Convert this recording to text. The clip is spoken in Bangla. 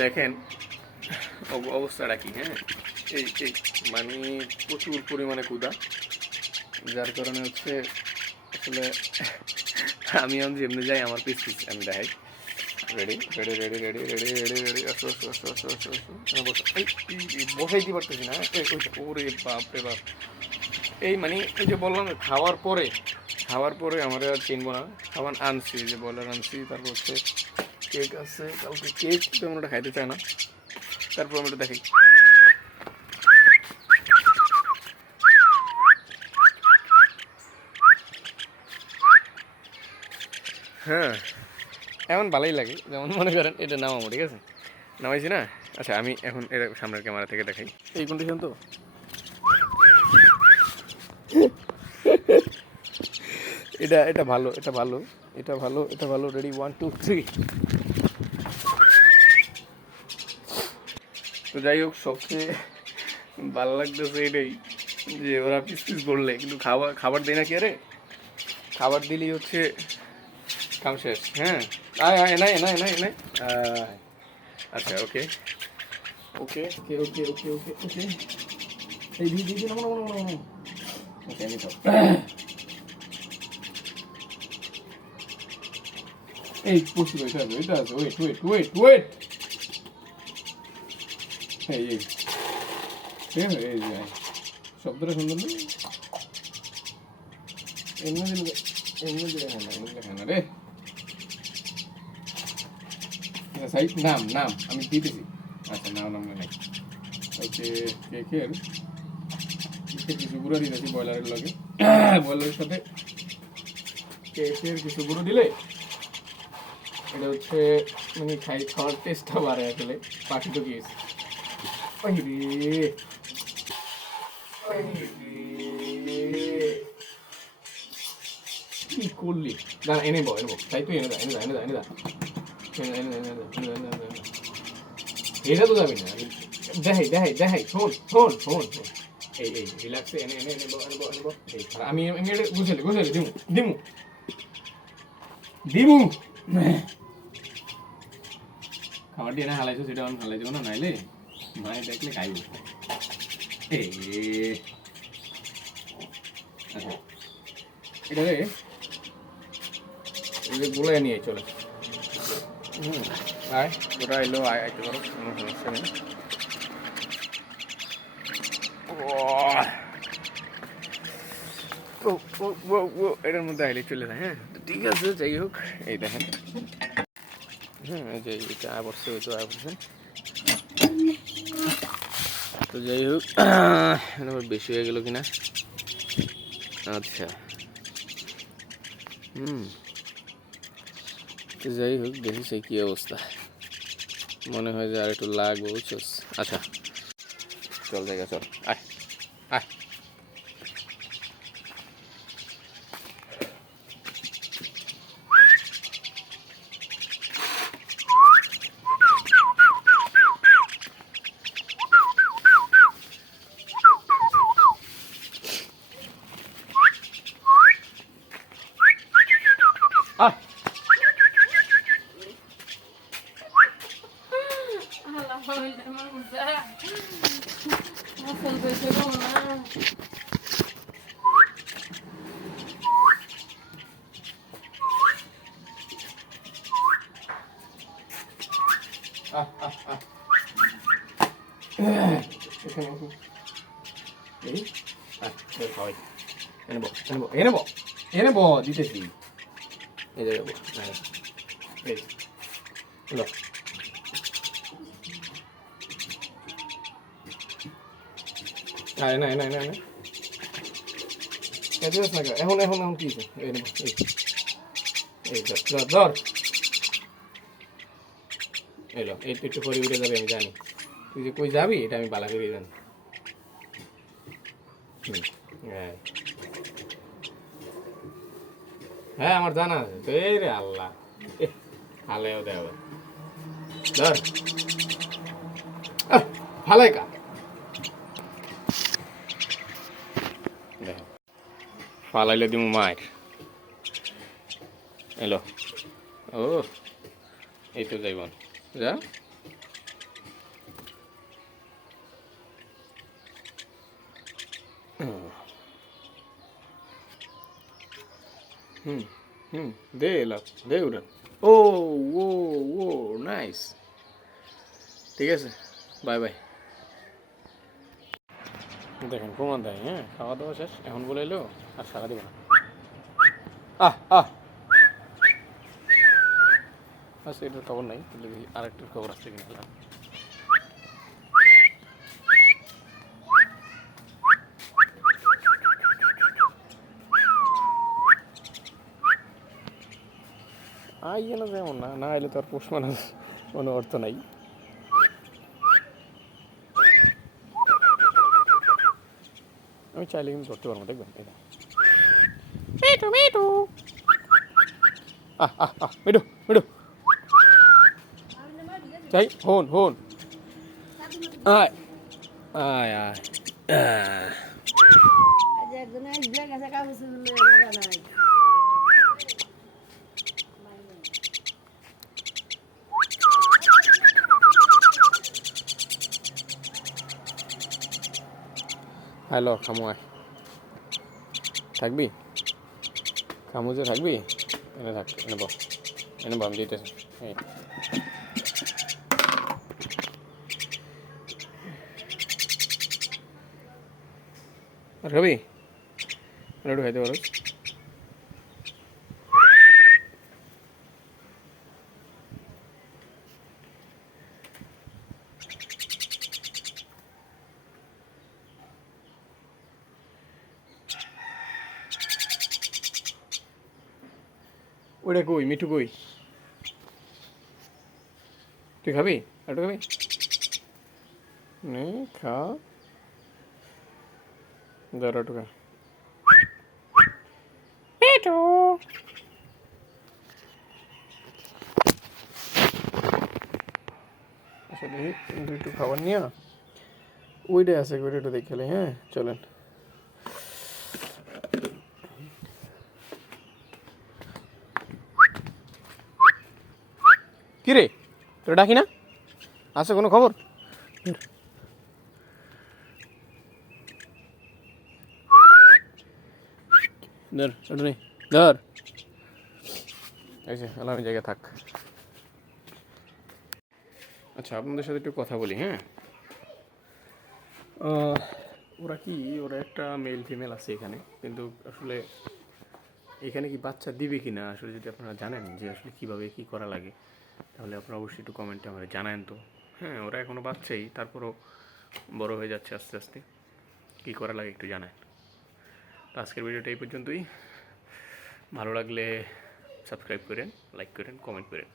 দেখেন অবস্থাটা কি। হ্যাঁ, এই এই মানে প্রচুর পরিমাণে ক্ষুধা, যার কারণে হচ্ছে আসলে আমি এখন যেমনি যাই আমার পিস পিস আমি দেখাই। Ready ready ready ready ready ready ready আসো আসো আসো আসো আসো আসো বসাইতে পারতেছি না। ওরে বাপ রে বাপ। এই মানে ওই যে বললাম খাওয়ার পরে আমার আর চিনবো না। খাবার আনছি, যে বলার আনছি, তারপর হচ্ছে কেক আছে, কালকে কেক তেমন ওটা খাইতে চায় না। তারপর আমি ওটা দেখি। হ্যাঁ, এমন ভালোই লাগে, যেমন মনে করেন এটা নামাবো, ঠিক আছে, নামাইছি না। আচ্ছা আমি এখন এটা সামনের ক্যামেরা থেকে দেখাই। এই কন্ডিশন তো এটা এটা ভালো, এটা ভালো, এটা ভালো, এটা ভালো। রেডি 1 2 3। তো যাই হোক, সবচেয়ে ভালো লাগতেছে এটাই যে ওরা পিস পিস বললে কিন্তু খাবার দেয় না কি। আরে খাবার দিলেই হচ্ছে কাম শেষ। হ্যাঁ, আয় আয় এনাই এনাই এনাই এনাই। আচ্ছা ওকে ওকে ওকে ওকে ওকে ওকে ওকে। এই দিয়ে দিয়ে নামো নামো নামো নামো। ওকে আমি তো এই পড়ছি, এটা আছে, এটা আছে। Wait wait wait wait. এই এই ঠিক আছে, এই যে শব্দটা সুন্দর না? এমনি দিলে এমনি দিলে খায় না, এমনি দিলে খায় না রে। সাইড নাম নাম আমি দিতেছি। আচ্ছা নাম নাম নাই। ওকে, কেকের কিছু গুঁড়ো দিতেছি ব্রয়লারের লগে। ব্রয়লারের সাথে কেকের কিছু গুঁড়ো দিলে এটা হচ্ছে মানে খাওয়ার টেস্টটা বাড়ে আসলে। পাখি তো গিয়েছে। ওই রে ওই রে, কি করলি? না এনে বো এনে বো, তাই তুই এনে দা এনে দা এনে দা এনে দা এটা তো যাবি না। দেখাই দেখাই দেখাই, শোন শোন শোন শোন। এই এই রিল্যাক্সে এনে এনে এনে বো এনে বো এনে বো। এই আমি আমি এটা গুছালি গুছালি দিমু দিমু দিমু। খাবার দিয়ে না হালাইছো, সেটা আমি হালাই দেবো না, নাইলে মায়ে দেখলে খাইব। এই আচ্ছা এটা রে গোলায় নিয়ে চলে। আয় ওরা এলো, আয় আইতে পারো, কোনো সমস্যা নেই। ও ও ও ও এটার মধ্যে আইলে চলে যায়। হ্যাঁ ঠিক আছে, যাই হোক এই দেখেন। এই যে এটা পড়ছে, ওই তো পড়ছে। তো যাই হোক, আবার বেশি হয়ে গেল কিনা। আচ্ছা তো যাই হোক, দেখি সেই কী অবস্থা। মনে হয় যে আর একটু লাগবে, বুঝছস। আচ্ছা চল জায়গা, চল আয় আয়। আয় এনে বো দিতেছি। এই জায়গায় এই হলো। না না না না না এদিকে না, এখন এখন এখন কি এই নেব। এই এই ধর ধর এলো। এই তো একটু পরে উঠে যাবে, আমি জানি। তুই যে কই যাবি এটা আমি বালা করে জানি। হ্যাঁ হ্যাঁ আমার জানা আছে তো। এই রে আল্লাহ, ফালেও দেওয়া ধর ফালাই কা ফালাইলে দিমু মায়ের। এলো ও এই তো যাইবন যা। হুম হুম, দে লাভ, দে উড়ান। ও ও ও নাইস। ঠিক আছে, বাই বাই। দেখেন প্রমাণ দেয়, হ্যাঁ খাওয়া দাওয়া শেষ, এখন বলে এলো আর সারা দিব না। আহ আহ, আচ্ছা এটার খবর নাই, আরেকটার খবর আছে কিনা। আইয়ে না যেমন না, না এলে তো আর পোষ মানার কোনো অর্থ নাই। আমি চাইলে কিন্তু ধরতে পারবো, দেখবেন এটা। মিঠু মিঠু, আহ আহ আহ, মিঠু মিঠু, চাই হন হন, আয় আয় আয়। হ্যালো খামু, আয় থাকবি, খামু যে থাকবি, এনে থাক, এনে বল, এনে বাম দিতেছে। এই আর খাবি, একটু খাইতে পারো। ওটা কই, মিঠু কই, তুই খাবি, একটু খাবি, নে খা, ধর একটু খা। মিঠু, আচ্ছা দেখি একটু খাবার নিয়ে ওইটাই আছে, ওইটা একটু দেখে, হ্যাঁ চলেন। কি রে, তোরা ডাকি না, আছে কোনো খবর? ধর ওটা নেই, ধর, এই যে আলাদা জায়গায় থাক। আচ্ছা আপনাদের সাথে একটু কথা বলি, হ্যাঁ। ওরা কি, ওরা একটা মেল ফিমেল আছে এখানে, কিন্তু আসলে এখানে কি বাচ্চা দিবে কি না, আসলে যদি আপনারা জানেন যে আসলে কীভাবে কী করা লাগে, তাহলে আপনারা অবশ্যই একটু কমেন্টে আমাদের জানান তো। হ্যাঁ ওরা এখনও বাচ্চাই, তারপরও বড় হয়ে যাচ্ছে আস্তে আস্তে, কী করা লাগে একটু জানান। তো আজকের ভিডিওটা এই পর্যন্তই, ভালো লাগলে সাবস্ক্রাইব করেন, লাইক করেন, কমেন্ট করেন।